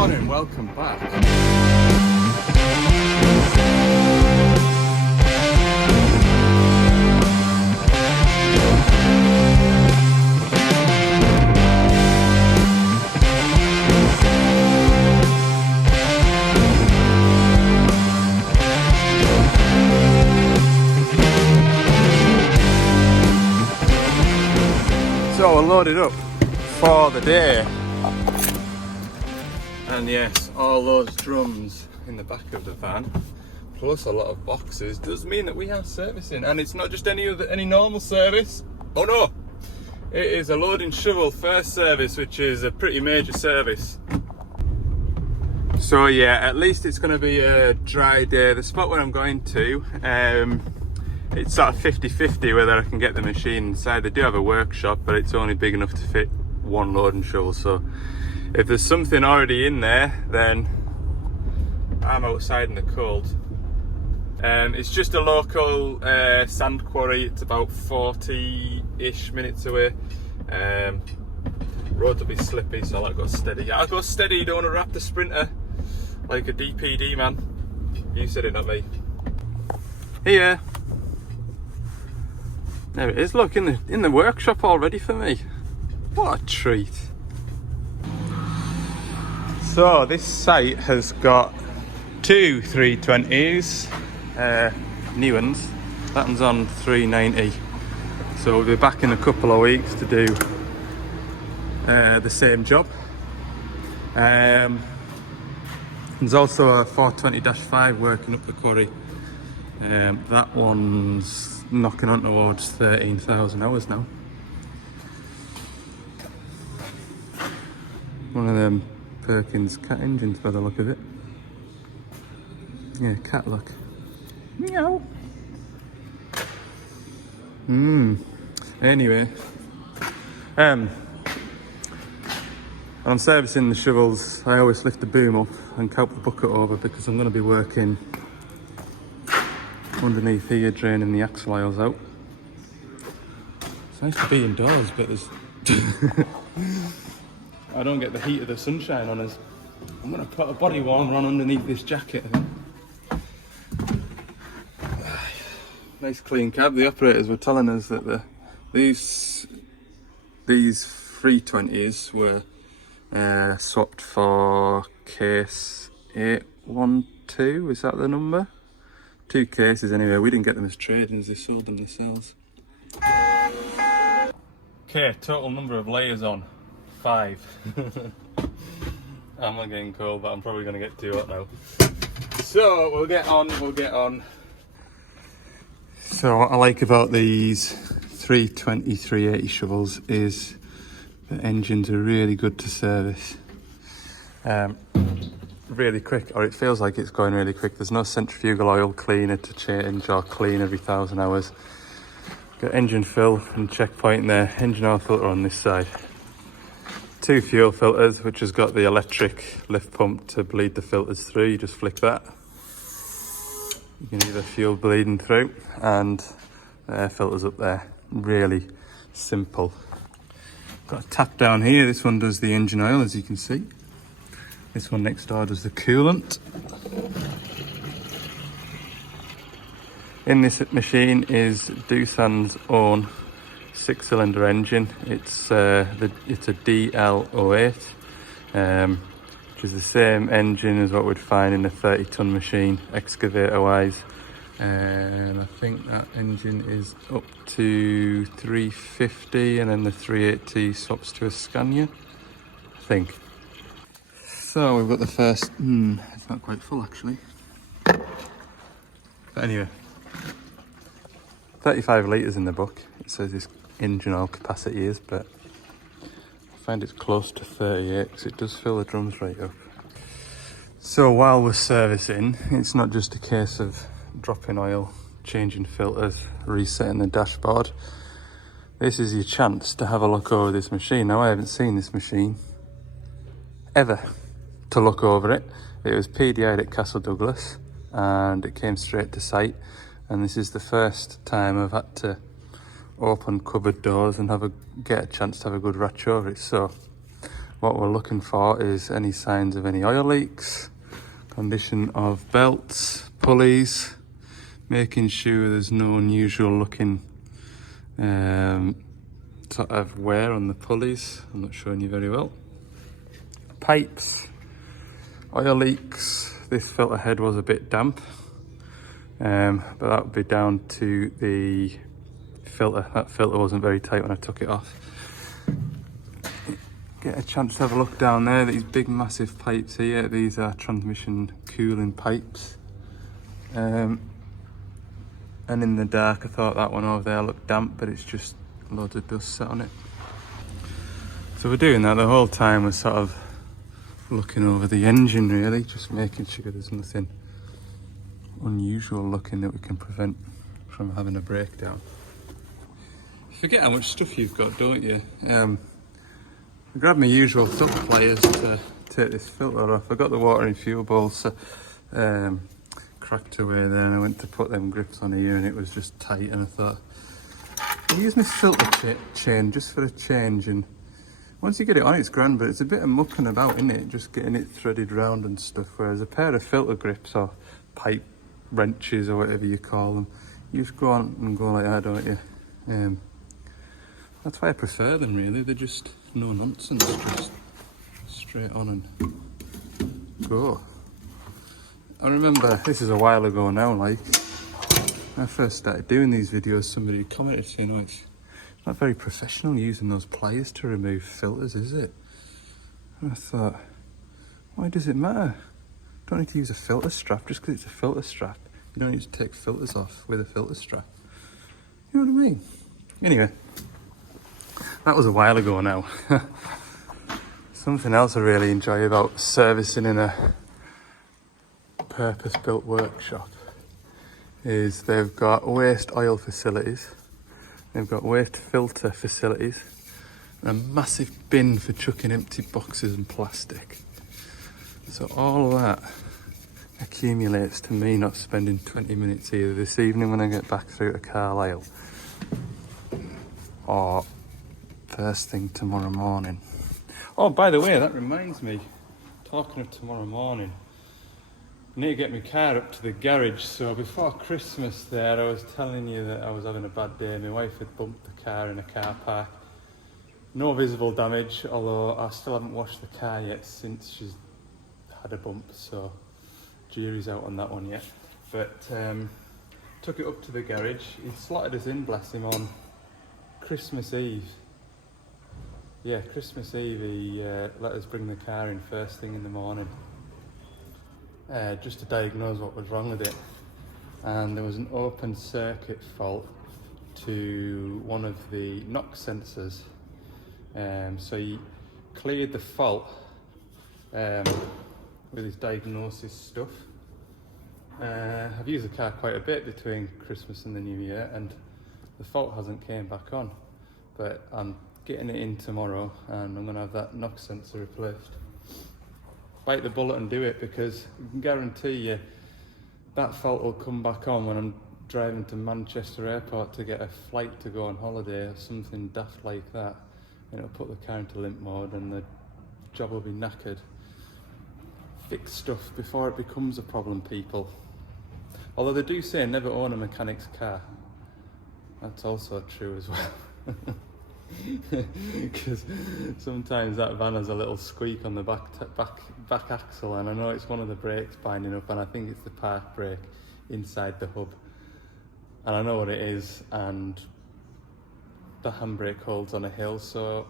morning, welcome back. So we're loaded up for the day. And yes, all those drums in the back of the van, plus a lot of boxes, does mean that we are servicing. And it's not just any normal service. Oh no! It is a load and shovel first service, which is a pretty major service. So yeah, at least it's going to be a dry day. The spot where I'm going to, it's sort of 50-50 whether I can get the machine inside. They do have a workshop, but it's only big enough to fit one load and shovel. So if there's something already in there, then I'm outside in the cold. It's just a local sand quarry. It's about 40-ish minutes away. Road will be slippy, so I'll go steady. I'll go steady, don't want to wrap the Sprinter like a DPD man. You said it, not me. Here. There it is, look, in the workshop already for me. What a treat. So this site has got two 320s, new ones. That one's on 390. So we'll be back in a couple of weeks to do the same job. There's also a 420-5 working up the quarry. That one's knocking on towards 13,000 hours now. One of them Perkins cat engines by the look of it. Yeah, cat look. Meow. Anyway, when I'm servicing the shovels, I always lift the boom up and count the bucket over, because I'm going to be working underneath here, draining the axle oils out. It's nice to be indoors, but there's I don't get the heat of the sunshine on us. I'm going to put a body warmer on underneath this jacket, I think. Nice clean cab. The operators were telling us that these 320s were swapped for case 812, is that the number? 2 cases anyway. We didn't get them as trade-ins, they sold them themselves. Okay, total number of layers on 5. I'm not getting cold, but I'm probably going to get too hot now. So we'll get on. So what I like about these 320, 380 shovels is the engines are really good to service. Really quick, or it feels like it's going really quick. There's no centrifugal oil cleaner to change or clean every 1,000 hours. Got engine fill and checkpoint there, engine oil filter on this side. 2 fuel filters, which has got the electric lift pump to bleed the filters through. You just flick that. You can hear the fuel bleeding through, and the air filters up there. Really simple. Got a tap down here. This one does the engine oil, as you can see. This one next door does the coolant. In this machine is Doosan's own 6-cylinder engine. It's a DL08, which is the same engine as what we'd find in a 30-ton machine, excavator wise. And I think that engine is up to 350, and then the 380 swaps to a Scania, I think. So we've got the first, it's not quite full actually. But anyway, 35 litres in the book. It says this engine oil capacity is, but I find it's close to 38 because it does fill the drums right up. So while we're servicing, it's not just a case of dropping oil, changing filters, resetting the dashboard. This is your chance to have a look over this machine. Now I haven't seen this machine ever to look over it. It was PDI'd at Castle Douglas and it came straight to site, and this is the first time I've had to open cupboard doors and get a chance to have a good ratch over it. So What we're looking for is any signs of any oil leaks, condition of belts, pulleys, making sure there's no unusual looking sort of wear on the pulleys. I'm not showing you very well. Pipes, oil leaks. This filter head was a bit damp, but that would be down to the filter. That filter wasn't very tight when I took it off. Get a chance to have a look down there. These big massive pipes here, these are transmission cooling pipes. And in the dark I thought that one over there looked damp, but it's just loads of dust set on it. So we're doing that the whole time. We're sort of looking over the engine really, just making sure there's nothing unusual looking that we can prevent from having a breakdown. You forget how much stuff you've got, don't you? I grabbed my usual filter pliers to take this filter off. I got the water and fuel balls cracked away there, and I went to put them grips on here and it was just tight, and I thought I'll use my filter chain just for a change. And once you get it on, it's grand, but it's a bit of mucking about, isn't it? Just getting it threaded round and stuff. Whereas a pair of filter grips or pipe wrenches or whatever you call them, you just go on and go like that, don't you? That's why I prefer them really. They're just no nonsense, just straight on and go. I remember, this is a while ago now, like, when I first started doing these videos, somebody commented saying, oh, it's not very professional using those pliers to remove filters, is it? And I thought, why does it matter? Don't need to use a filter strap just because it's a filter strap. You don't need to take filters off with a filter strap. You know what I mean? Anyway, that was a while ago now. Something else I really enjoy about servicing in a purpose-built workshop is they've got waste oil facilities, they've got waste filter facilities, and a massive bin for chucking empty boxes and plastic. So all of that accumulates to me not spending 20 minutes either this evening when I get back through to Carlisle, or first thing tomorrow morning. Oh, by the way, that reminds me, talking of tomorrow morning, I need to get my car up to the garage. So before Christmas there, I was telling you that I was having a bad day. My wife had bumped the car in a car park. No visible damage, although I still haven't washed the car yet since she's had a bump, so jury's out on that one yet. But took it up to the garage. He slotted us in, bless him, on Christmas Eve. Yeah, Christmas Eve he let us bring the car in first thing in the morning, just to diagnose what was wrong with it. And there was an open circuit fault to one of the NOx sensors. So he cleared the fault with his diagnosis stuff. I've used the car quite a bit between Christmas and the New Year, and the fault hasn't came back on. But I'm getting it in tomorrow, and I'm going to have that NOx sensor replaced. Bite the bullet and do it, because I can guarantee you that fault will come back on when I'm driving to Manchester Airport to get a flight to go on holiday or something daft like that, and it'll put the car into limp mode and the job will be knackered. Fix stuff before it becomes a problem, people. Although they do say never own a mechanic's car. That's also true as well. Because sometimes that van has a little squeak on the back axle, and I know it's one of the brakes binding up, and I think it's the park brake inside the hub, and I know what it is, and the handbrake holds on a hill, so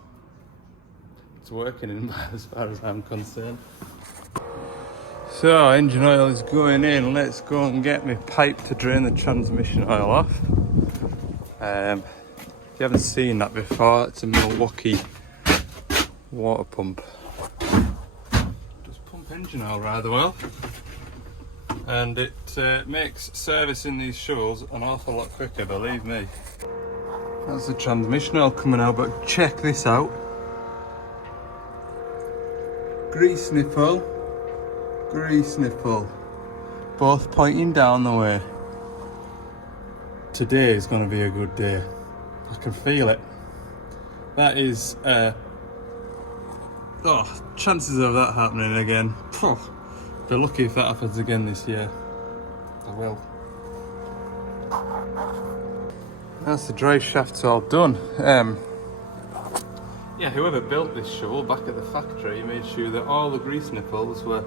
it's working as far as I'm concerned. So engine oil is going in. Let's go and get my pipe to drain the transmission oil off. If you haven't seen that before, it's a Milwaukee water pump. Does pump engine oil rather well, and it makes servicing these shoals an awful lot quicker, believe me. That's the transmission oil coming out, but check this out. Grease nipple, both pointing down the way. Today is going to be a good day. I can feel it. That is Oh, chances of that happening again. Phew. Be lucky if that happens again this year. I will. That's the drive shafts all done. Yeah, whoever built this shovel back at the factory made sure that all the grease nipples were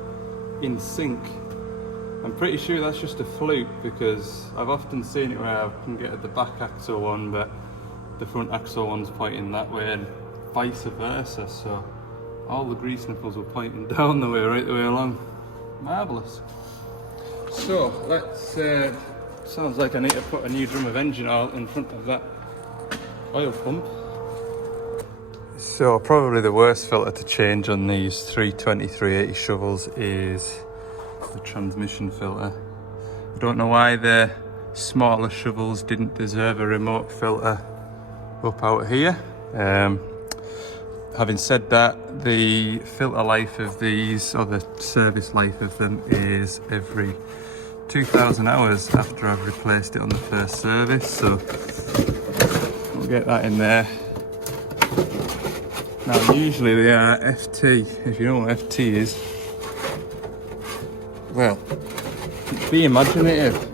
in sync. I'm pretty sure that's just a fluke, because I've often seen it where I can get at the back axle one, but the front axle one's pointing that way and vice versa. So all the grease nipples were pointing down the way, right the way along. Marvellous. So let's, sounds like I need to put a new drum of engine oil in front of that oil pump. So probably the worst filter to change on these 320, 380 shovels is the transmission filter. I don't know why the smaller shovels didn't deserve a remote filter up out here. Having said that, the filter life of these, or the service life of them, is every 2,000 hours after I've replaced it on the first service, so we'll get that in there. Now usually they are FT, if you know what FT is. Well, be imaginative.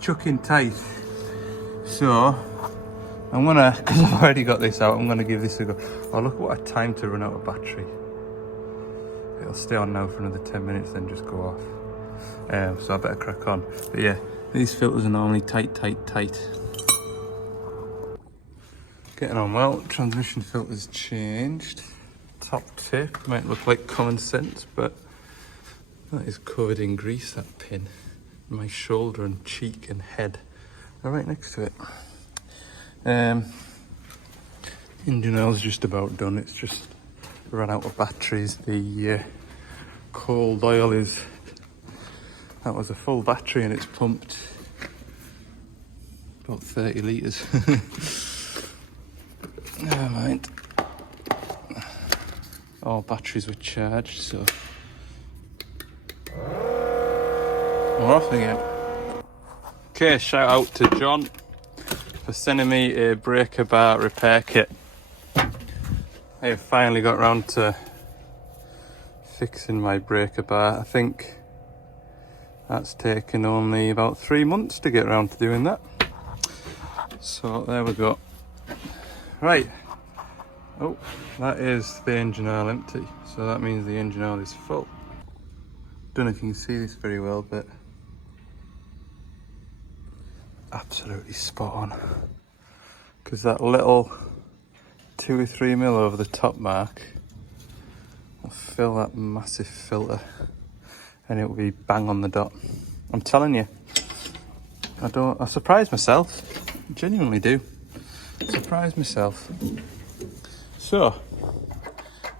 Chucking tight. So I'm gonna, because I've already got this out, I'm gonna give this a go. Oh, look what a time to run out of battery. It'll stay on now for another 10 minutes, then just go off. So I better crack on. But yeah, these filters are normally tight. Getting on well. Transmission filter's changed. Top tip might look like common sense, but that is covered in grease, that pin. My shoulder and cheek and head are right next to it. Engine oil's just about done. It's just run out of batteries. The cold oil that was a full battery, and it's pumped about 30 litres. Never mind. All batteries were charged, so we're off again. Okay, shout out to John for sending me a breaker bar repair kit. I have finally got round to fixing my breaker bar. I think that's taken only about 3 months to get around to doing that. So there we go. Right. Oh, that is the engine oil empty. So that means the engine oil is full. Don't know if you can see this very well, but absolutely spot on. Because that little 2 or 3 mil over the top mark will fill that massive filter, and it will be bang on the dot. I'm telling you, I surprise myself. I genuinely do. Surprise myself. So,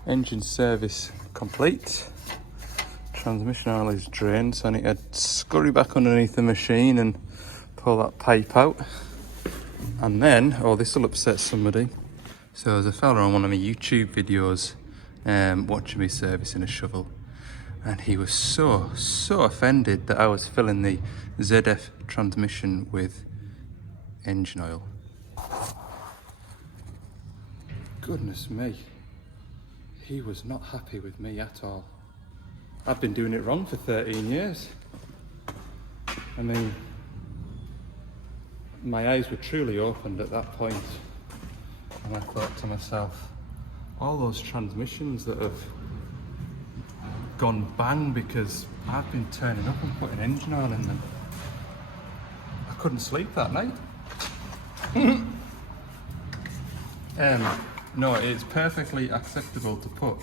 engine service complete. Transmission oil is drained, so I need to scurry back underneath the machine and pull that pipe out. And then, oh, this will upset somebody. So there's a fella on one of my YouTube videos watching me servicing a shovel, and he was so offended that I was filling the ZF transmission with engine oil. Goodness me, he was not happy with me at all. I've been doing it wrong for 13 years. I mean, my eyes were truly opened at that point, and I thought to myself, all those transmissions that have gone bang because I've been turning up and putting engine oil in them. I couldn't sleep that night. No, it's perfectly acceptable to put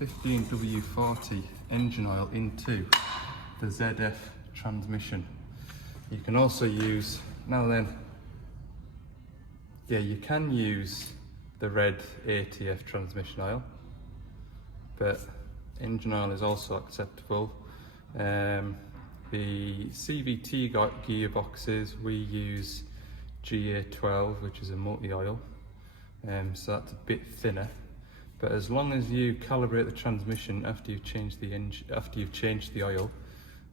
15W40 engine oil into the ZF transmission. You can also use, now then, yeah, you can use the red ATF transmission oil, but engine oil is also acceptable. The CVT gearboxes, we use GA12, which is a multi-oil, so that's a bit thinner. But as long as you calibrate the transmission after you've changed the oil,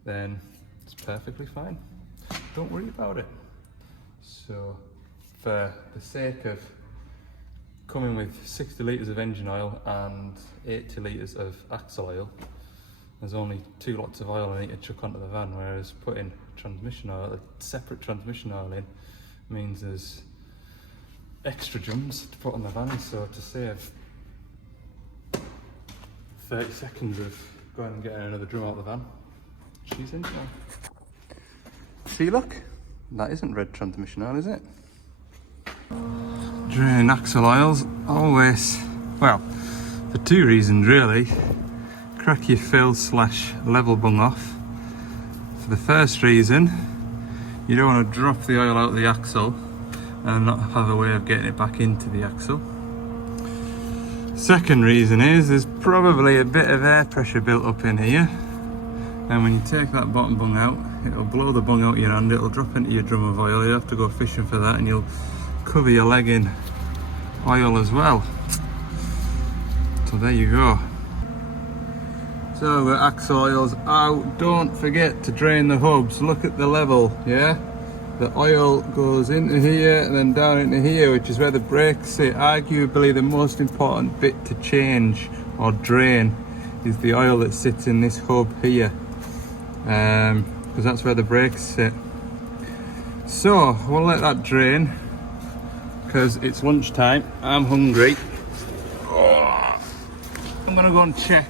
then it's perfectly fine. Don't worry about it. So, for the sake of coming with 60 litres of engine oil and 80 litres of axle oil. There's only 2 lots of oil I need to chuck onto the van, whereas putting transmission oil, a separate transmission oil in, means there's extra drums to put on the van, so to save 30 seconds of going and getting another drum out of the van, she's in there. See, look, that isn't red transmission oil, is it? Draining axle oils, always, well, for 2 reasons really. Crack your fill / level bung off. For the first reason, you don't want to drop the oil out of the axle and not have a way of getting it back into the axle. Second reason is there's probably a bit of air pressure built up in here, and when you take that bottom bung out, it'll blow the bung out of your hand, it'll drop into your drum of oil, you'll have to go fishing for that, and you'll cover your leg in oil as well. So there you go. So the axle oil's out. Don't forget to drain the hubs. Look at the level, yeah? The oil goes into here and then down into here, which is where the brakes sit. Arguably the most important bit to change or drain is the oil that sits in this hub here, because that's where the brakes sit. So we'll let that drain because it's lunchtime. I'm hungry. Oh, I'm gonna go and check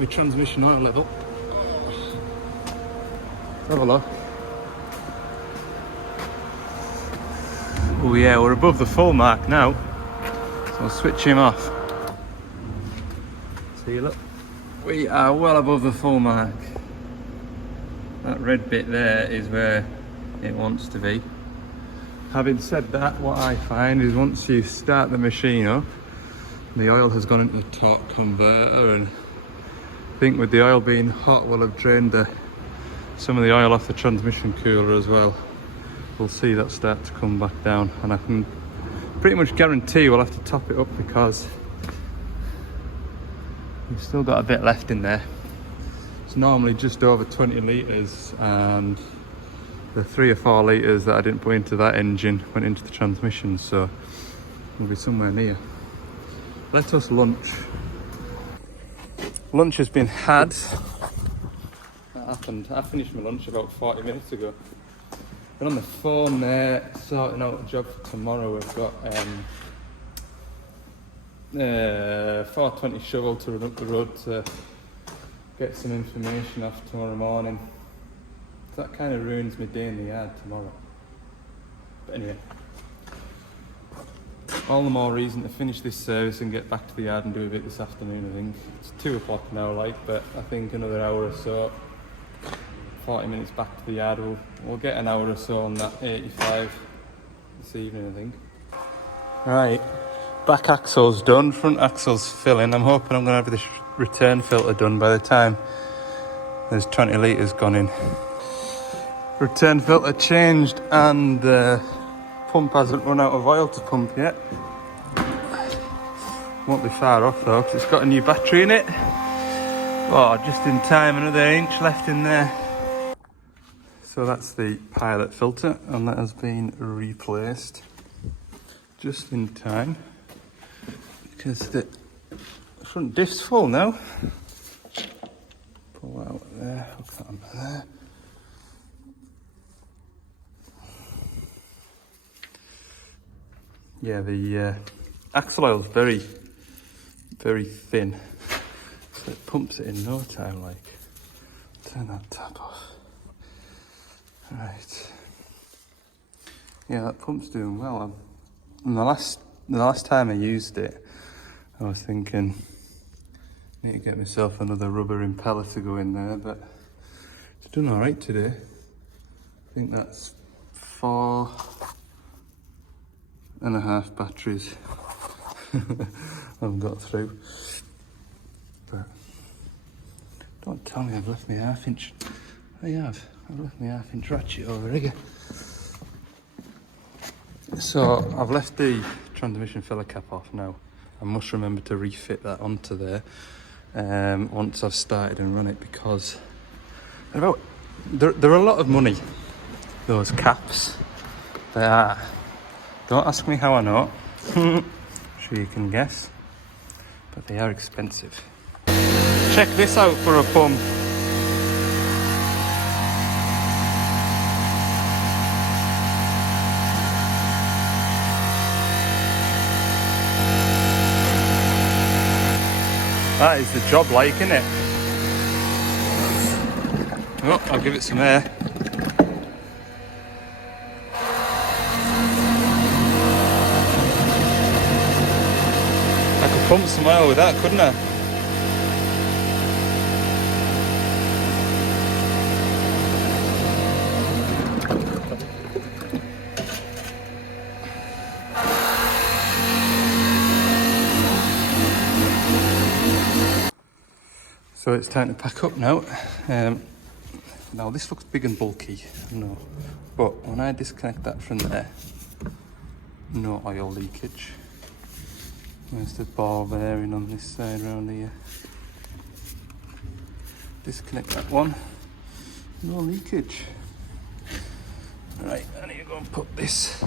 my transmission oil level. Let's have a look. Oh yeah, we're above the full mark now, so I'll switch him off. See, look, we are well above the full mark. That red bit there is where it wants to be. Having said that, what I find is once you start the machine up, the oil has gone into the torque converter, and I think with the oil being hot, we'll have drained some of the oil off the transmission cooler as well. We'll see that start to come back down, and I can pretty much guarantee we'll have to top it up because we've still got a bit left in there. It's normally just over 20 litres, and the 3 or 4 litres that I didn't put into that engine went into the transmission, so we'll be somewhere near. Let us lunch. Lunch has been had. That happened. I finished my lunch about 40 minutes ago. Been on the phone there, sorting out a job for tomorrow. We've got 420 shovel to run up the road to get some information off tomorrow morning. That kind of ruins my day in the yard tomorrow. But anyway, all the more reason to finish this service and get back to the yard and do a bit this afternoon, I think. It's 2 o'clock now, but I think another hour or so, 40 minutes back to the yard, we'll get an hour or so on that 85 this evening, I think. Right, back axle's done, front axle's filling. I'm hoping I'm going to have this return filter done by the time there's 20 litres gone in. Return filter changed, and the pump hasn't run out of oil to pump yet. Won't be far off though, because it's got a new battery in it. Oh, just in time, another inch left in there. So that's the pilot filter, and that has been replaced just in time because the front diff's full now. Pull out there, hook that on there. Yeah, the axle oil's very, very thin, so it pumps it in no time. Like, turn that tap off. Right. Yeah, that pump's doing well. And the last time I used it, I was thinking, I need to get myself another rubber impeller to go in there, but it's done all right today. I think that's 4.5 batteries I've got through. But don't tell me I've left my 1/2 inch. I have. I've left my 1/2 inch ratchet over here. So I've left the transmission filler cap off now. I must remember to refit that onto there once I've started and run it, because they're a lot of money, those caps. They are. Don't ask me how I know. Sure you can guess. But they are expensive. Check this out for a pump. That is the job like, isn't it? Oh, I'll give it some air. I could pump some oil with that, couldn't I? So it's time to pack up now. Now this looks big and bulky, I know, but when I disconnect that from there, no oil leakage. There's the ball bearing on this side around here. Disconnect that one, no leakage. Right, I need to go and put this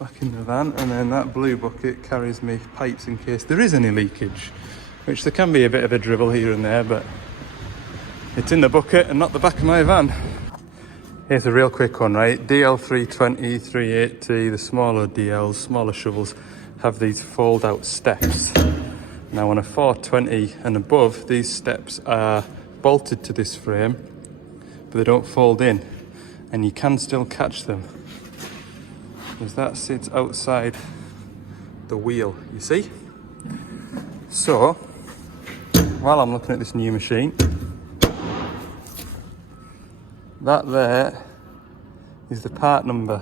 back in the van, and then that blue bucket carries me pipes in case there is any leakage, which there can be a bit of a dribble here and there, but it's in the bucket and not the back of my van. Here's a real quick one, right? DL 320, 380, the smaller DLs, smaller shovels, have these fold out steps. Now on a 420 and above, these steps are bolted to this frame, but they don't fold in, and you can still catch them, because that sits outside the wheel, you see? So, while I'm looking at this new machine, that there is the part number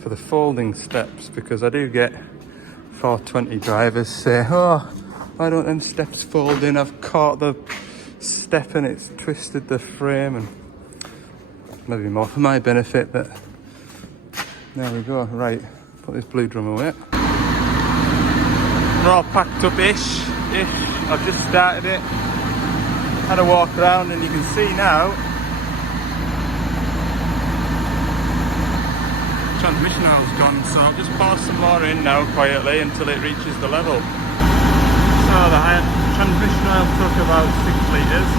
for the folding steps, because I do get 420 drivers say, oh, why don't them steps fold in? I've caught the step and it's twisted the frame, and maybe more for my benefit, but there we go. Right, put this blue drum away. We're all packed up-ish. I've just started it. Had a walk around, and you can see now transmission oil's gone, so I'll just pour some more in now quietly until it reaches the level. So the transmission oil took about 6 litres.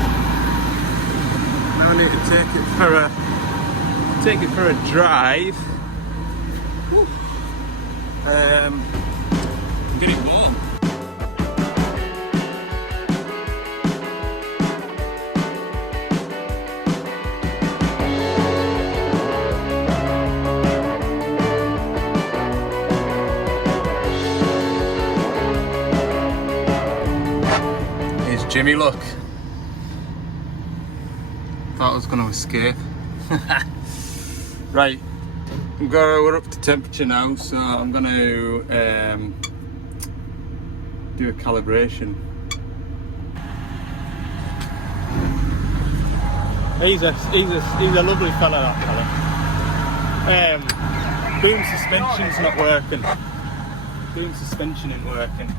Now I need to take it for a drive. Get it warm. Jimmy, look. Thought I was going to escape. Right, we're up to temperature now, so I'm going to do a calibration. He's a lovely fella, that fella. Boom suspension's not working. Boom suspension ain't working.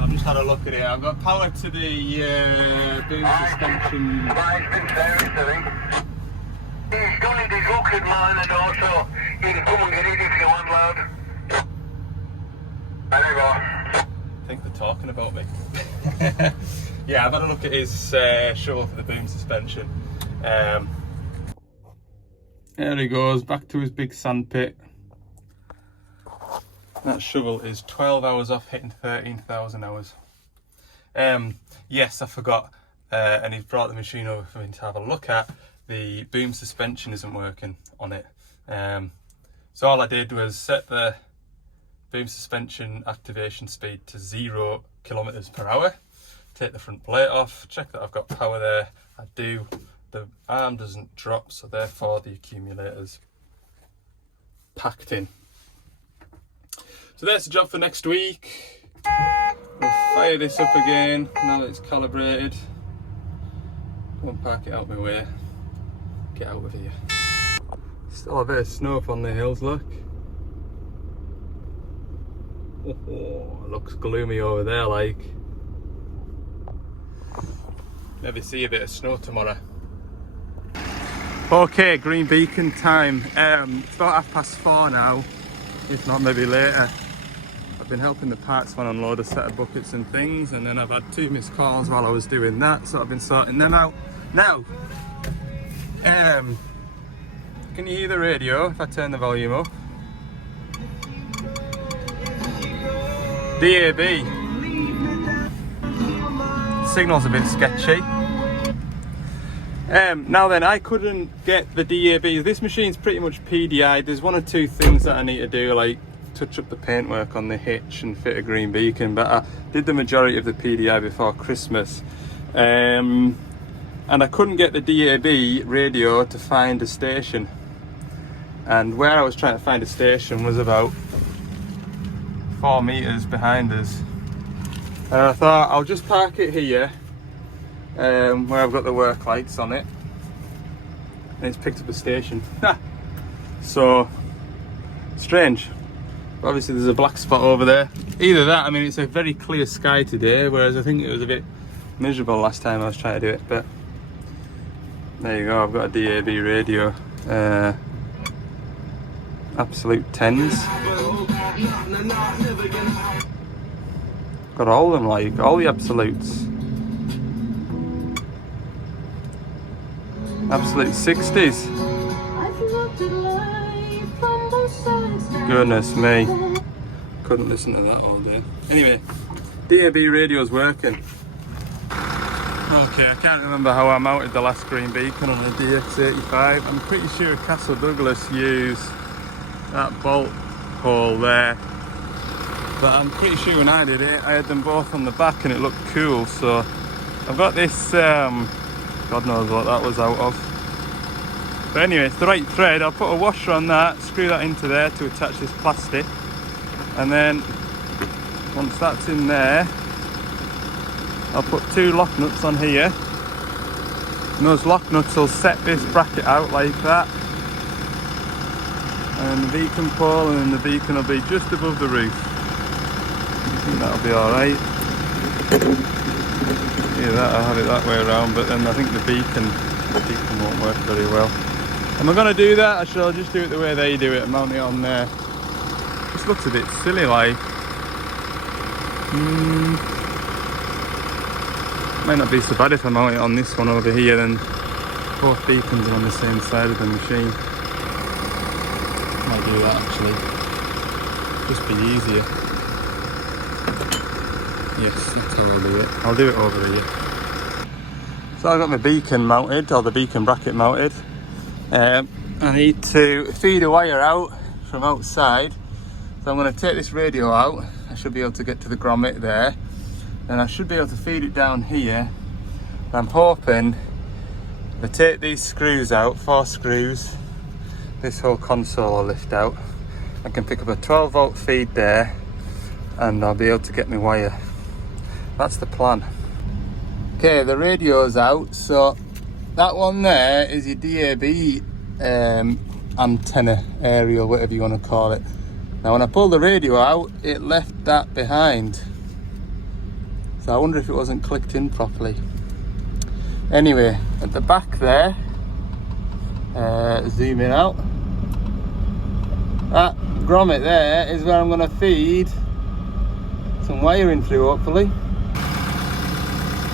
I've just had a look at it. I've got power to the boom suspension. He's got it, he's looking mine, and also you can come and get it if you want, lad. There you go. I think they're talking about me. Yeah, I've had a look at his show for the boom suspension. There he goes, back to his big sandpit. That shovel is 12 hours off hitting 13,000 hours. Yes, I forgot, and he's brought the machine over for me to have a look at. The boom suspension isn't working on it. So all I did was set the boom suspension activation speed to 0 kilometers per hour. Take the front plate off, check that I've got power there. I do. The arm doesn't drop, so therefore the accumulator's packed in. So that's the job for next week. We'll fire this up again now that it's calibrated. Go and park it out my way. Get out of here. Still a bit of snow up on the hills, look. Oh, it looks gloomy over there, like. Maybe see a bit of snow tomorrow. Okay, green beacon time. It's about 4:30 now. if not maybe later. I've been helping the parts man unload a set of buckets and things, and then I've had 2 missed calls while I was doing that, so I've been sorting them out. Now, can you hear the radio if I turn the volume up? DAB. Signal's a bit sketchy. Now then, I couldn't get the DAB. This machine's pretty much PDI. There's 1 or 2 things that I need to do, like touch up the paintwork on the hitch and fit a green beacon, but I did the majority of the PDI before Christmas. And I couldn't get the DAB radio to find a station. And where I was trying to find a station was about 4 meters behind us. And I thought I'll just park it here, where I've got the work lights on it. And it's picked up a station. So, strange. Obviously there's a black spot over there. Either that, I mean it's a very clear sky today, whereas I think it was a bit miserable last time I was trying to do it, but there you go, I've got a DAB radio. Absolute 10s. Got all of them, like, all the absolutes. Absolute 60s. Goodness me. Couldn't listen to that all day. Anyway, DAB radio's working. Okay, I can't remember how I mounted the last green beacon on a DX85. I'm pretty sure Castle Douglas used that bolt hole there. But I'm pretty sure when I did it, I had them both on the back and it looked cool. So I've got this, God knows what that was out of. But anyway, it's the right thread. I'll put a washer on that, screw that into there to attach this plastic. And then once that's in there, I'll put 2 lock nuts on here. And those lock nuts will set this bracket out like that. And the beacon pole, and then the beacon will be just above the roof. I think that'll be alright. Yeah, I'll have it that way around, but then I think the beacon won't work very well. Am I going to do that, or shall I just do it the way they do it and mount it on there? Just looks a bit silly, like. Might not be so bad if I mount it on this one over here, then both beacons are on the same side of the machine. Might do that actually. Just be easier. Yes, that's how I'll do it. I'll do it over here. So I've got my beacon mounted, or the beacon bracket mounted. I need to feed a wire out from outside. So I'm going to take this radio out. I should be able to get to the grommet there. Then I should be able to feed it down here. I'm hoping if I take these screws out, 4 screws, this whole console will lift out. I can pick up a 12 volt feed there and I'll be able to get my wire. That's the plan. Okay, the radio's out, so that one there is your DAB antenna, aerial, whatever you want to call it. Now when I pulled the radio out, it left that behind. So I wonder if it wasn't clicked in properly. Anyway, at the back there, zoom in out. That grommet there is where I'm going to feed some wiring through, hopefully.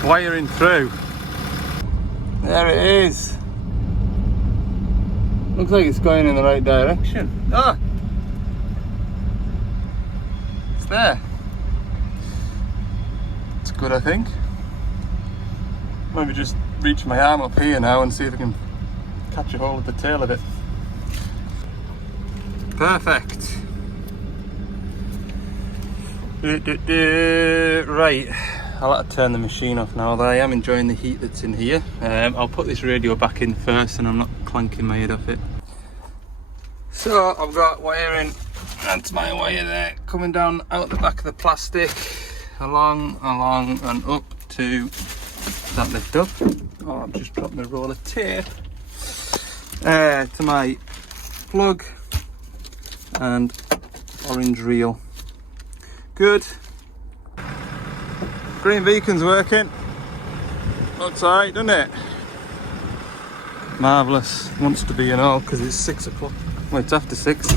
Wiring through. There it is. Looks like it's going in the right direction. Ah! It's there. It's good, I think. Maybe just reach my arm up here now and see if I can catch a hold of the tail of it. Perfect. Right, I'll have to turn the machine off now, although I am enjoying the heat that's in here. I'll put this radio back in first and I'm not clanking my head off it. So I've got wiring, that's my wire there, coming down out the back of the plastic, along and up to that lift up. Oh, I've just dropped my roll of tape. To my plug and orange reel. Good. Green beacon's working. Looks alright, doesn't it? Marvellous. Wants to be and all because it's 6 o'clock. Well, it's after 6.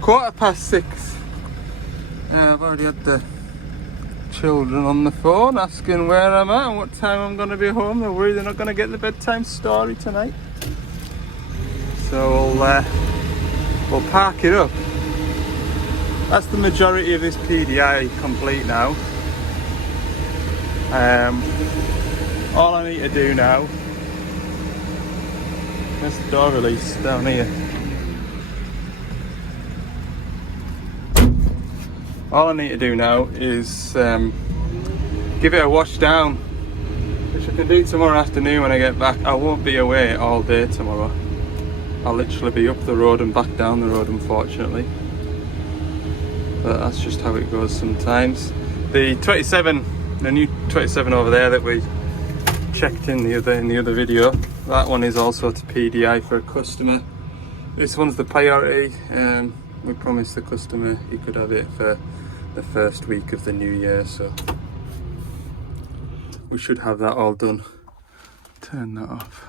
6:15. I've already had the children on the phone asking where I'm at and what time I'm going to be home. They're worried they're not going to get the bedtime story tonight. So we'll park it up. That's the majority of this PDI complete now. All I need to do now, there's the door release down here. All I need to do now is give it a wash down, which I can do tomorrow afternoon when I get back. I won't be away all day tomorrow. I'll literally be up the road and back down the road, unfortunately. But that's just how it goes sometimes. The 27, the new 27 over there that we checked in the other video, that one is also to PDI for a customer. This one's the priority. We promised the customer he could have it for the first week of the new year, so we should have that all done. Turn that off.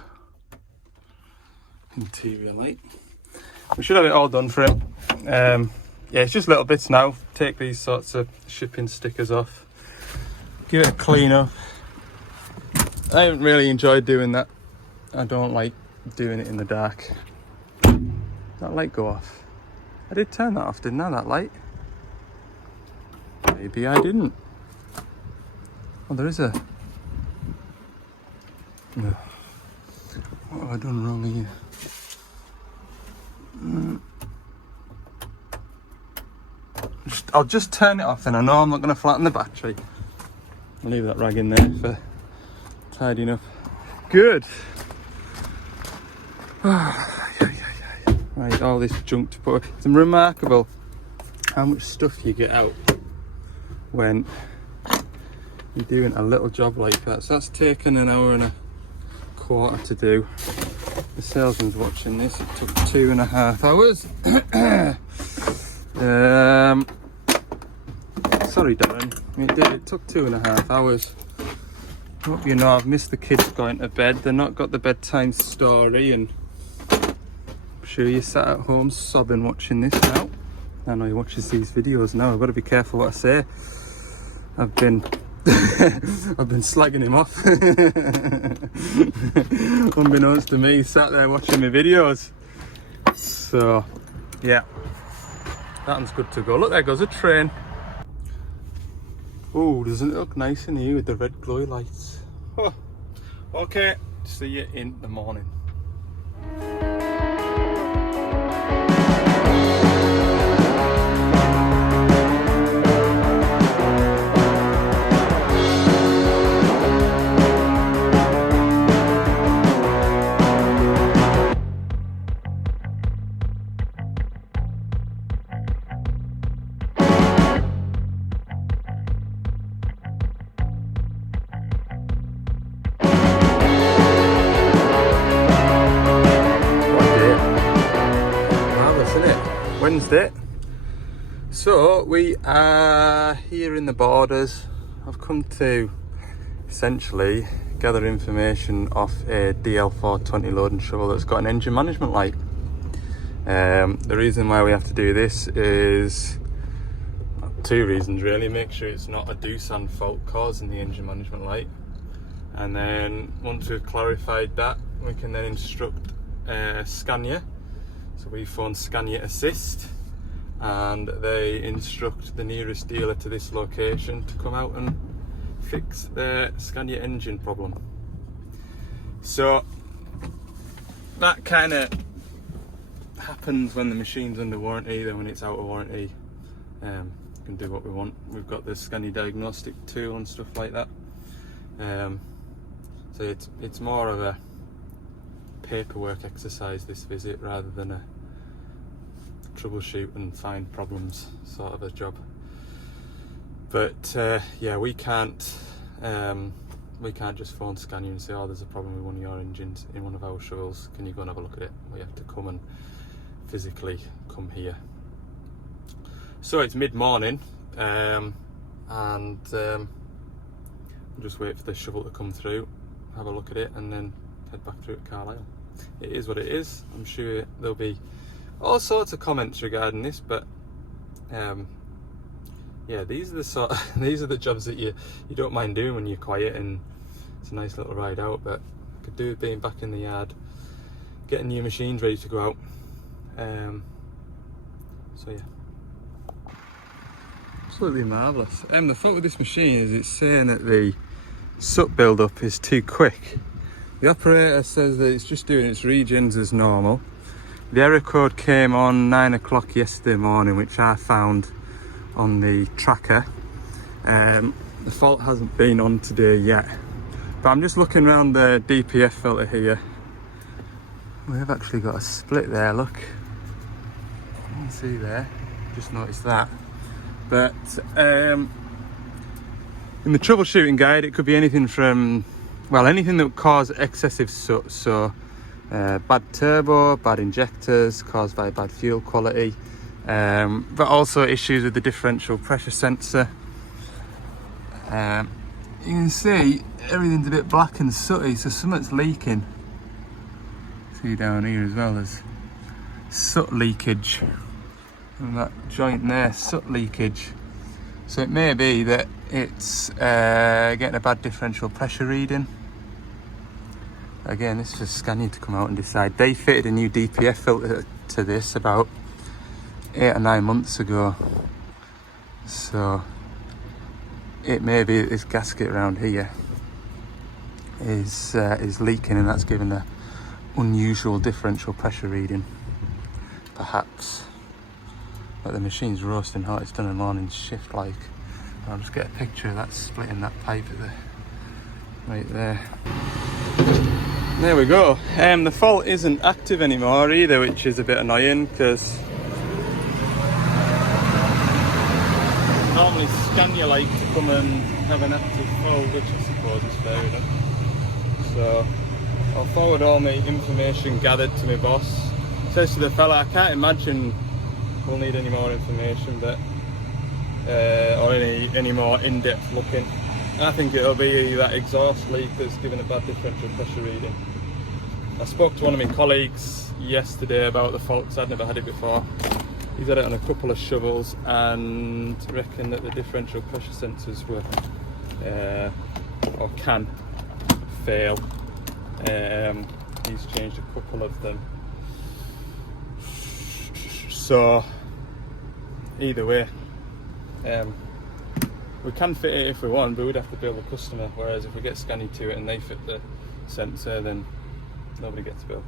Interior light. We should have it all done for him. Yeah, it's just little bits now. Take these sorts of shipping stickers off, give it a clean up. I haven't really enjoyed doing that. I don't like doing it in the dark. That light go off. I did turn that off, didn't I, that light? Maybe I didn't. Oh, there is a... No. What have I done wrong here? I'll just turn it off and I know I'm not going to flatten the battery. I'll leave that rag in there for tidying up. Good. Right, all this junk to put. It's remarkable how much stuff you get out when you're doing a little job like that. So that's taken an hour and a quarter to do. The salesman's watching this. It took 2.5 hours. Sorry, Darren. It did. It took 2.5 hours. Hope you know I've missed the kids going to bed. They're not got the bedtime story, and I'm sure you sat at home sobbing watching this now. I know he watches these videos now. I've got to be careful what I say. I've been slagging him off. Unbeknownst to me, he sat there watching my videos. So, yeah. That one's good to go. Look, there goes a train. Oh, doesn't it look nice in here with the red glowy lights? Oh, okay, see you in the morning. Wednesday. So we are here in the borders. I've come to essentially gather information off a DL420 loading shovel that's got an engine management light. The reason why we have to do this is two reasons really. Make sure it's not a Doosan fault causing the engine management light, and then once we've clarified that, we can then instruct Scania. So we phone Scania Assist and they instruct the nearest dealer to this location to come out and fix the Scania engine problem. So that kind of happens when the machine's under warranty. Then when it's out of warranty, we can do what we want. We've got the Scania diagnostic tool and stuff like that. So it's more of a paperwork exercise, this visit, rather than a troubleshoot and find problems sort of a job. But yeah, we can't just phone Scania and say, oh, there's a problem with one of your engines in one of our shovels, can you go and have a look at it? We have to come and physically come here. So it's mid-morning, and we'll just wait for the shovel to come through, have a look at it, and then head back through to Carlisle. It is what it is. I'm sure there'll be all sorts of comments regarding this, but yeah, these are the these are the jobs that you don't mind doing when you're quiet, and it's a nice little ride out. But could do with being back in the yard, getting new machines ready to go out. So yeah, absolutely marvellous. The fault with this machine is it's saying that the soot build-up is too quick. The operator says that it's just doing its regions as normal. The error code came on 9 o'clock yesterday morning, which I found on the tracker. The fault hasn't been on today yet, but I'm just looking around the DPF filter here. We have actually got a split there, look. You can see there, just noticed that. But in the troubleshooting guide, it could be anything from, well, anything that would cause excessive soot. So bad turbo, bad injectors caused by bad fuel quality, but also issues with the differential pressure sensor. You can see everything's a bit black and sooty, so something's leaking. See down here as well, there's soot leakage. And that joint there, soot leakage. So it may be that it's getting a bad differential pressure reading. Again, this is for Scania to come out and decide. They fitted a new DPF filter to this about 8 or 9 months ago. So it may be that this gasket around here is leaking, and that's giving an unusual differential pressure reading, perhaps. But the machine's roasting hot, it's done a morning shift like. I'll just get a picture of that splitting that pipe at the, right there. There we go. The fault isn't active anymore either, which is a bit annoying, because normally Scania like to come and have an active fault, which I suppose is fair enough. So I'll forward all my information gathered to my boss. Says to the fella, I can't imagine we'll need any more information, but or any more in-depth looking. I think it'll be that exhaust leak that's giving a bad differential pressure reading. I spoke to one of my colleagues yesterday about the fault, because I'd never had it before. He's had it on a couple of shovels and reckoned that the differential pressure sensors were or can fail. He's changed a couple of them. So either way, we can fit it if we want, but we'd have to bill the customer, whereas if we get Scania to it and they fit the sensor, then nobody gets billed.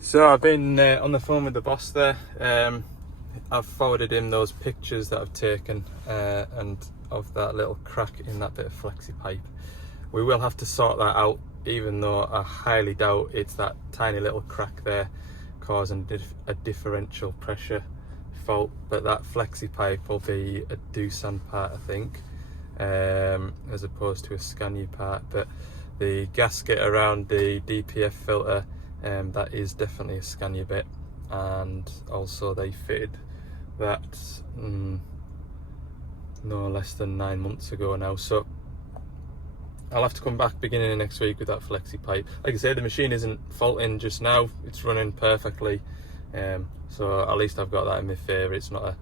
So I've been on the phone with the boss there. I've forwarded him those pictures that I've taken and of that little crack in that bit of flexi pipe. We will have to sort that out, even though I highly doubt it's that tiny little crack there causing a differential pressure fault, but that flexi pipe will be a Doosan part, I think, as opposed to a Scania part. But the gasket around the DPF filter, that is definitely a Scania bit, and also they fitted that no less than 9 months ago now. So I'll have to come back beginning of next week with that flexi pipe. Like I say, the machine isn't faulting just now, it's running perfectly, so at least I've got that in my favour. It's not a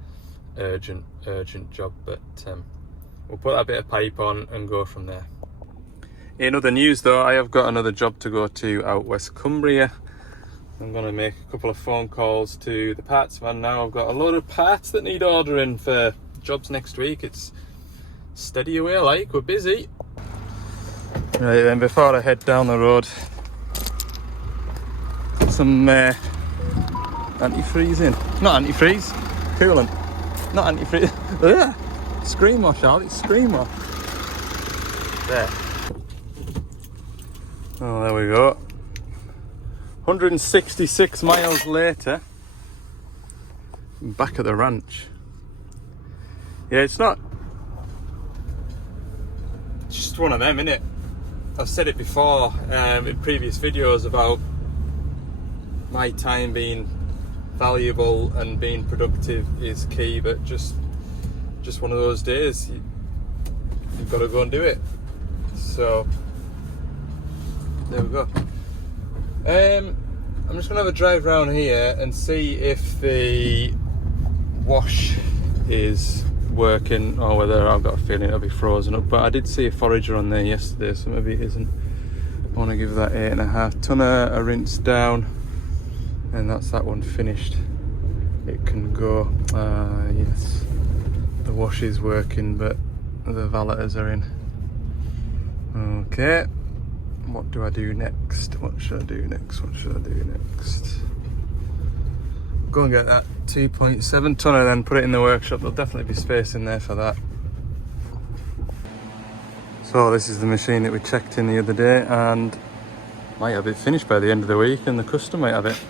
urgent job, but we'll put that bit of pipe on and go from there. In other news though, I have got another job to go to out West Cumbria. I'm going to make a couple of phone calls to the parts man now. I've got a load of parts that need ordering for jobs next week. It's steady away like, we're busy. Right then, before I head down the road, some antifreeze in. Not antifreeze, coolant. Not antifreeze. Screen wash, Alex, screen wash. There. Oh, there we go. 166 miles later, I'm back at the ranch. Yeah, it's just one of them, innit? I've said it before in previous videos about my time being valuable and being productive is key, but just one of those days, you've got to go and do it. So there we go. I'm just going to have a drive around here and see if the wash is working or whether I've got a feeling it'll be frozen up. But I did see a forager on there yesterday, so maybe it isn't. I want to give that 8.5 tonner a rinse down, and that's that one finished. It can go. Yes, the wash is working, but the valeters are in. Okay, what do I do next? What should I do next? What should I do next? Go and get that 2.7 tonner, then put it in the workshop. There'll definitely be space in there for that. So this is the machine that we checked in the other day, and might have it finished by the end of the week, and the customer might have it.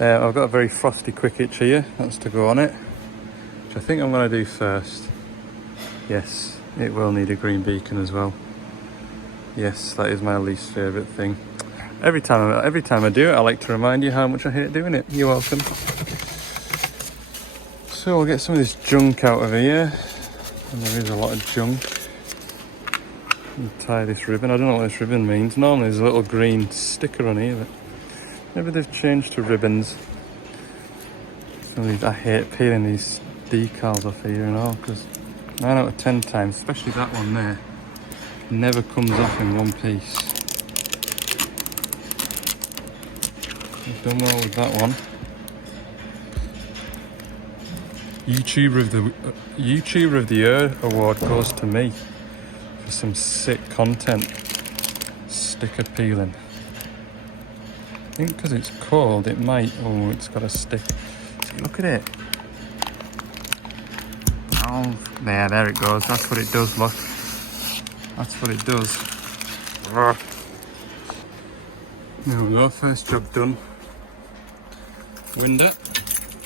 I've got a very frosty quick hitch here, that's to go on it, which I think I'm going to do first. Yes, it will need a green beacon as well. Yes, that is my least favourite thing. Every time I do it, I like to remind you how much I hate doing it. You're welcome. So we'll get some of this junk out of here, and there is a lot of junk. And tie this ribbon. I don't know what this ribbon means. Normally there's a little green sticker on here, but maybe they've changed to ribbons. I hate peeling these decals off here and all, because 9 out of 10 times, especially that one there, never comes off in one piece. I've done well with that one. YouTuber of the Year award goes to me for some sick content. Sticker peeling. I think because it's cold, it might. Oh, it's got a stick. See, look at it. Oh, there it goes. That's what it does, look. That's what it does. There we go, first job done. Window.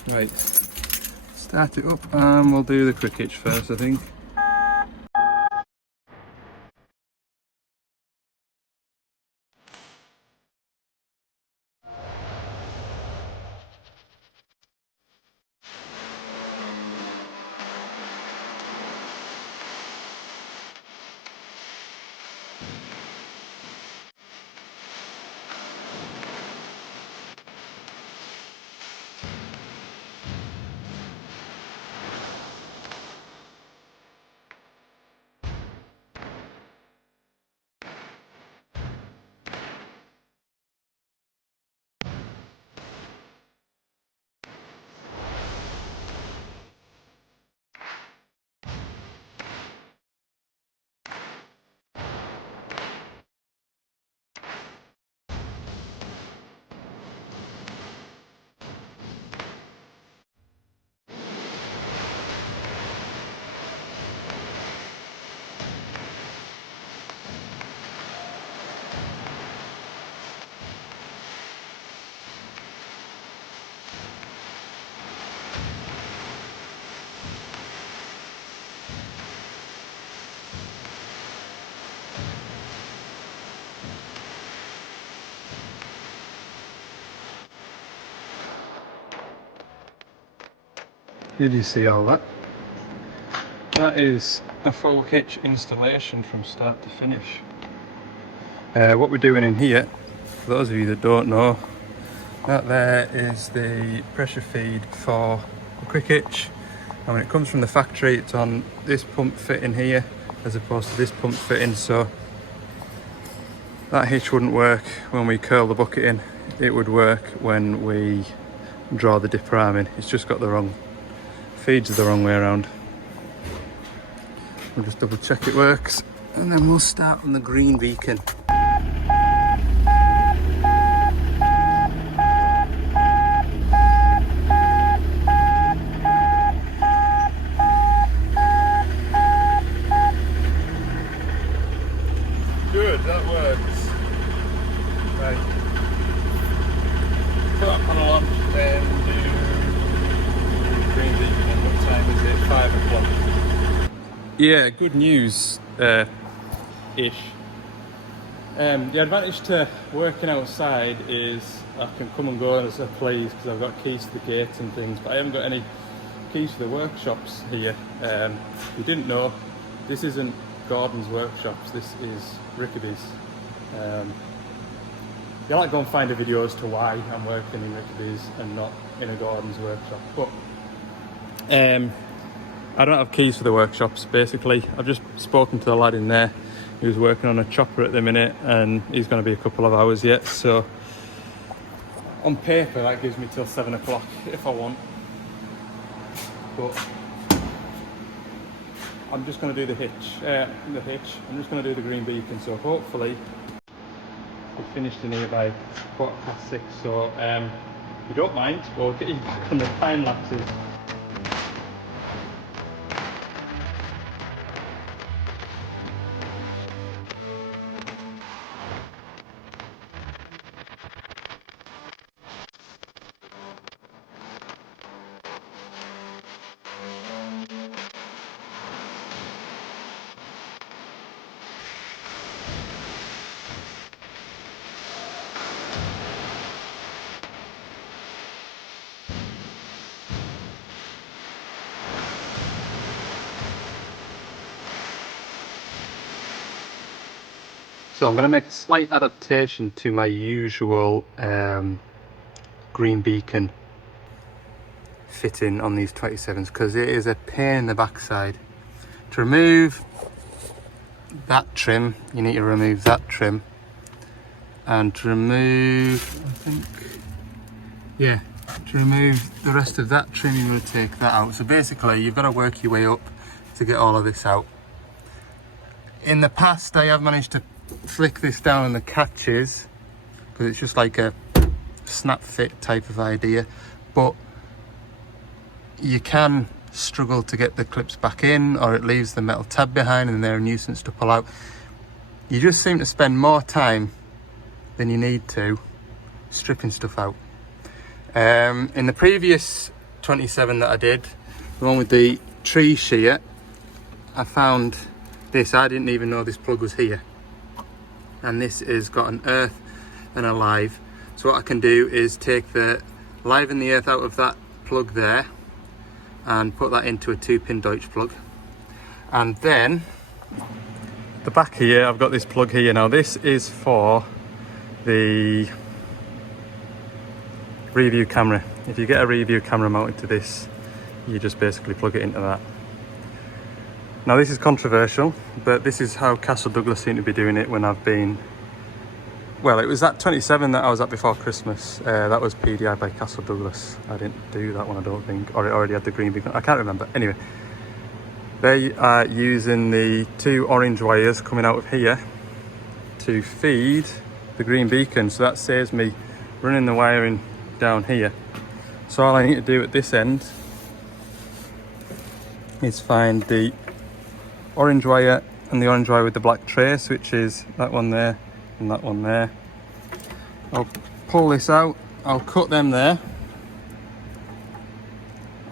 Right. Start it up and we'll do the quick hitch first, I think. Did you see all that? That is a full hitch installation from start to finish. What we're doing in here, for those of you that don't know, that there is the pressure feed for the quick hitch, and when it comes from the factory it's on this pump fitting here as opposed to this pump fitting, so that hitch wouldn't work when we curl the bucket in. It would work when we draw the dipper arm in. It's just got the wrong feeds the wrong way around. We'll just double check it works, and then we'll start on the green beacon. Good, that works. Right. Put that on a launch and do green beacon. What time is it? 5 o'clock. Yeah, good news ish. The advantage to working outside is I can come and go as I please because I've got keys to the gates and things, but I haven't got any keys to the workshops here. If you didn't know, this isn't Gordon's workshops, this is Rickaby's. You'll like go and find a video as to why I'm working in Rickaby's and not in a Gordon's workshop. But I don't have keys for the workshops, basically. I've just spoken to the lad in there who's working on a chopper at the minute, and he's going to be a couple of hours yet. So on paper that gives me till 7 o'clock if I want. But I'm just going to do the hitch. I'm just going to do the green beacon, so hopefully we're finished in here by 6:15. So if you don't mind, we'll get you back on the time lapses. So I'm going to make a slight adaptation to my usual green beacon fitting on these 27s, because it is a pain in the backside. To remove that trim, you need to remove that trim, and to remove, to remove the rest of that trim, you're going to take that out. So basically you've got to work your way up to get all of this out. In the past I have managed to flick this down on the catches because it's just like a snap fit type of idea, but you can struggle to get the clips back in, or it leaves the metal tab behind and they're a nuisance to pull out. You just seem to spend more time than you need to stripping stuff out. In the previous 27 that I did, the one with the tree shear, I found this. I didn't even know this plug was here, and this has got an earth and a live. So what I can do is take the live and the earth out of that plug there and put that into a 2-pin Deutsch plug. And then the back here, I've got this plug here. Now this is for the review camera. If you get a review camera mounted to this, you just basically plug it into that. Now this is controversial, but this is how Castle Douglas seem to be doing it when I've been, well, it was that 27 that I was at before Christmas. That was PDI by Castle Douglas. I didn't do that one, I don't think, or it already had the green beacon. I can't remember. Anyway, they are using the 2 orange wires coming out of here to feed the green beacon. So that saves me running the wiring down here. So all I need to do at this end is find the orange wire and the orange wire with the black trace, which is that one there and that one there. I'll pull this out, I'll cut them there,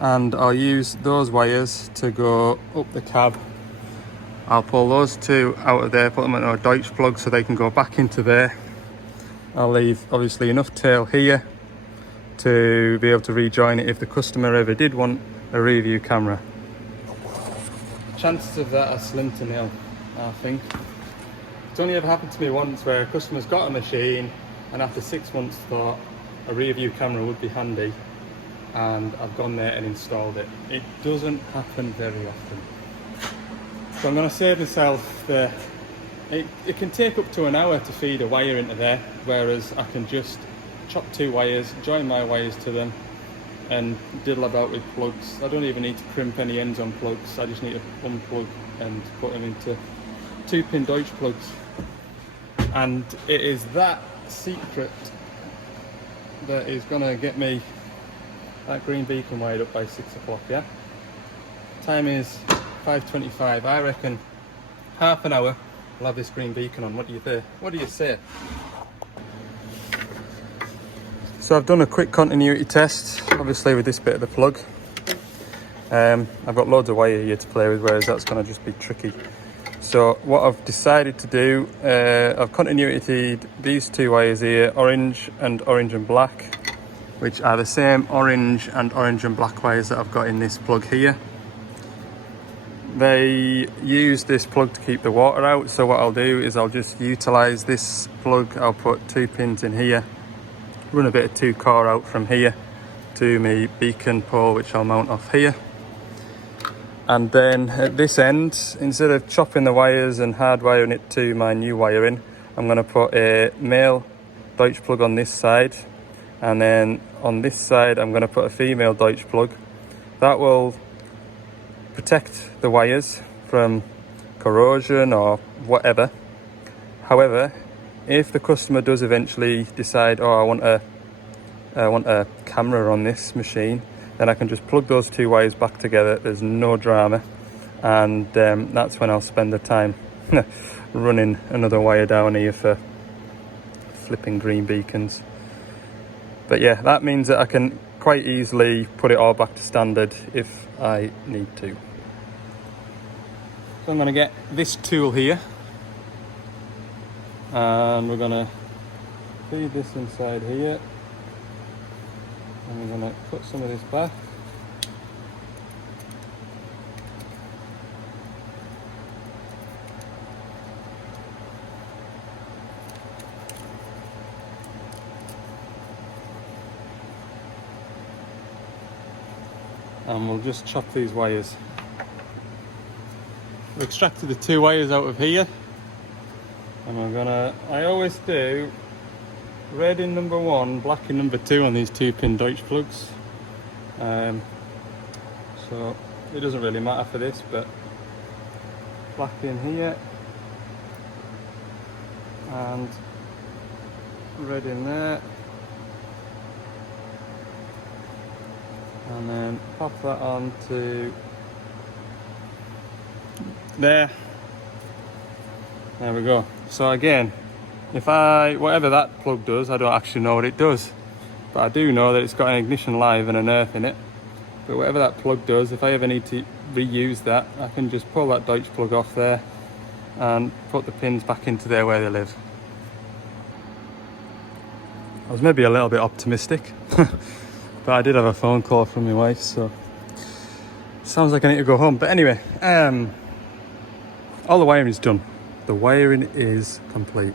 and I'll use those wires to go up the cab. I'll pull those 2 out of there, put them into a Deutsch plug so they can go back into there. I'll leave obviously enough tail here to be able to rejoin it if the customer ever did want a review camera. Chances of that are slim to nil, I think. It's only ever happened to me once where a customer's got a machine and after 6 months thought a rear view camera would be handy, and I've gone there and installed it. It doesn't happen very often. So I'm going to save myself the... It can take up to an hour to feed a wire into there, whereas I can just chop 2 wires, join my wires to them, and diddle about with plugs. I don't even need to crimp any ends on plugs. I just need to unplug and put them into 2-pin Deutsch plugs. And it is that secret that is gonna get me that green beacon wired up by 6 o'clock, yeah? Time is 5:25. I reckon half an hour I'll have this green beacon on. What do you say? So I've done a quick continuity test, obviously with this bit of the plug. I've got loads of wire here to play with, whereas that's going to just be tricky. So what I've decided to do, I've continuity'd these 2 wires here, orange and black, which are the same orange and black wires that I've got in this plug here. they use this plug to keep the water out. So what I'll do is I'll just utilise this plug. I'll put 2 pins in here, run a bit of 2-core out from here to my beacon pole, which I'll mount off here. And then at this end, instead of chopping the wires and hardwiring it to my new wiring, I'm going to put a male Deutsch plug on this side, and then on this side I'm going to put a female Deutsch plug. That will protect the wires from corrosion or whatever. However, if the customer does eventually decide, oh, I want a camera on this machine, then I can just plug those 2 wires back together. There's no drama, and that's when I'll spend the time running another wire down here for flipping green beacons. But yeah, that means that I can quite easily put it all back to standard if I need to. So I'm going to get this tool here, and we're going to feed this inside here, and we're going to put some of this back. And we'll just chop these wires. We've extracted the 2 wires out of here, and we're gonna, I always do red in number 1, black in number 2 on these 2-pin Deutsch plugs. So it doesn't really matter for this, but black in here and red in there, and then pop that on to there. There we go. So again, if whatever that plug does, I don't actually know what it does, but I do know that it's got an ignition live and an earth in it. But whatever that plug does, if I ever need to reuse that, I can just pull that Deutsch plug off there and put the pins back into there where they live. I was maybe a little bit optimistic, but I did have a phone call from my wife, so sounds like I need to go home. But anyway, all the wiring is done. The wiring is complete.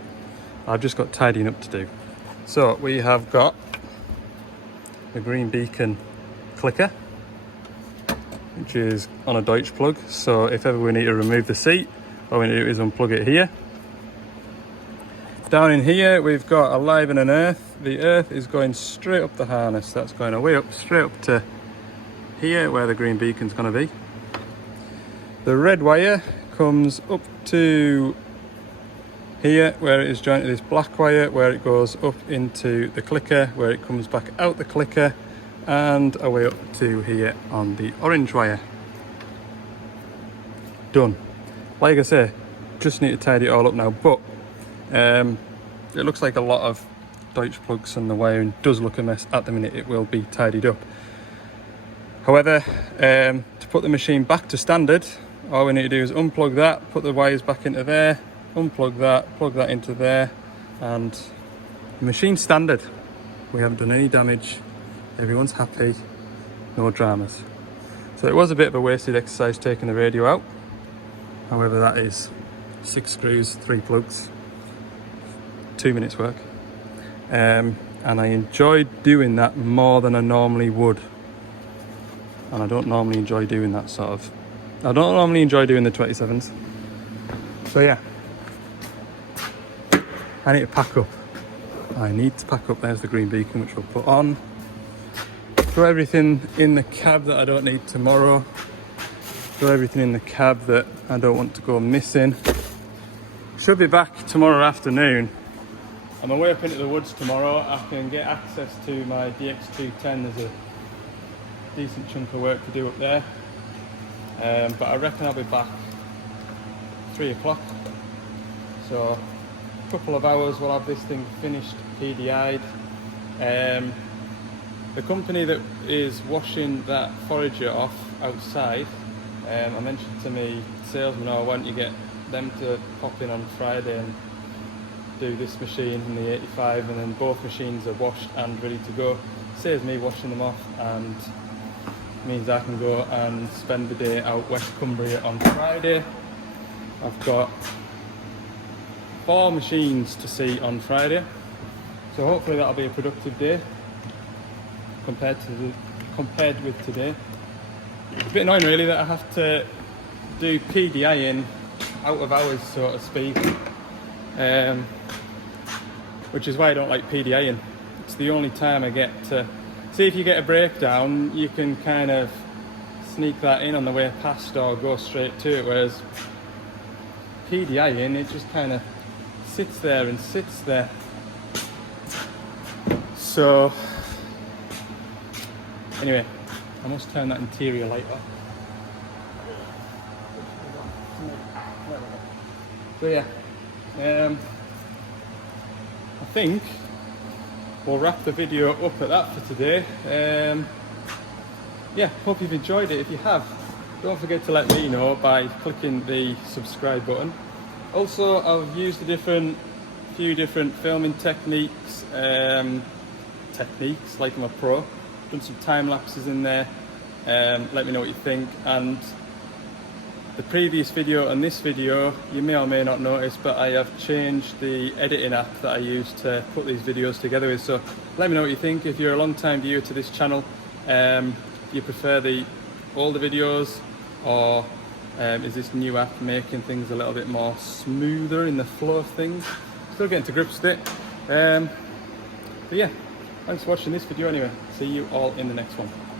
I've just got tidying up to do. So we have got the green beacon clicker, which is on a Deutsch plug. So if ever we need to remove the seat, all we need to do is unplug it here. Down in here we've got a live and an earth. The earth is going straight up the harness. That's going away up, straight up to here where the green beacon's going to be. The red wire comes up to here where it is joined to this black wire, where it goes up into the clicker, where it comes back out the clicker and away up to here on the orange wire. Done. Like I say, just need to tidy it all up now, but it looks like a lot of Deutsch plugs and the wiring does look a mess at the minute. It will be tidied up. However, to put the machine back to standard, all we need to do is unplug that, put the wires back into there, unplug that, plug that into there, and the machine's standard. We haven't done any damage, everyone's happy, no dramas. So it was a bit of a wasted exercise taking the radio out. However, that is 6 screws, 3 plugs, 2 minutes work. And I enjoyed doing that more than I normally would. And I don't normally enjoy doing that sort of, I don't normally enjoy doing the 27s. So yeah, I need to pack up. I need to pack up. There's the green beacon, which we'll put on. Throw everything in the cab that I don't need tomorrow. Throw everything in the cab that I don't want to go missing. Should be back tomorrow afternoon. I'm away up into the woods tomorrow. I can get access to my DX210. There's a decent chunk of work to do up there. But I reckon I'll be back 3 o'clock. So a couple of hours we'll have this thing finished, PDI'd. The company that is washing that forager off outside, I mentioned to me salesman, oh, why don't you get them to pop in on Friday and do this machine and the 85, and then both machines are washed and ready to go. Saves me washing them off, and means I can go and spend the day out West Cumbria on Friday. I've got 4 machines to see on Friday, so hopefully that'll be a productive day compared with today. It's a bit annoying really that I have to do PDIing out of hours, so to speak, which is why I don't like PDIing. It's the only time I get to see if you get a breakdown, you can kind of sneak that in on the way past or go straight to it, whereas PDIing, it just kind of sits there and sits there. So anyway, I must turn that interior light off. So yeah, I think we'll wrap the video up at that for today. Yeah, hope you've enjoyed it. If you have, don't forget to let me know by clicking the subscribe button. Also, I've used a few different filming techniques, like I'm a pro. Done some time lapses in there. Let me know what you think. And the previous video and this video, you may or may not notice, but I have changed the editing app that I use to put these videos together with. So let me know what you think. If you're a long time viewer to this channel, do you prefer the older videos, or is this new app making things a little bit more smoother in the flow of things? Still getting to grips with it. But yeah, thanks for watching this video anyway. See you all in the next one.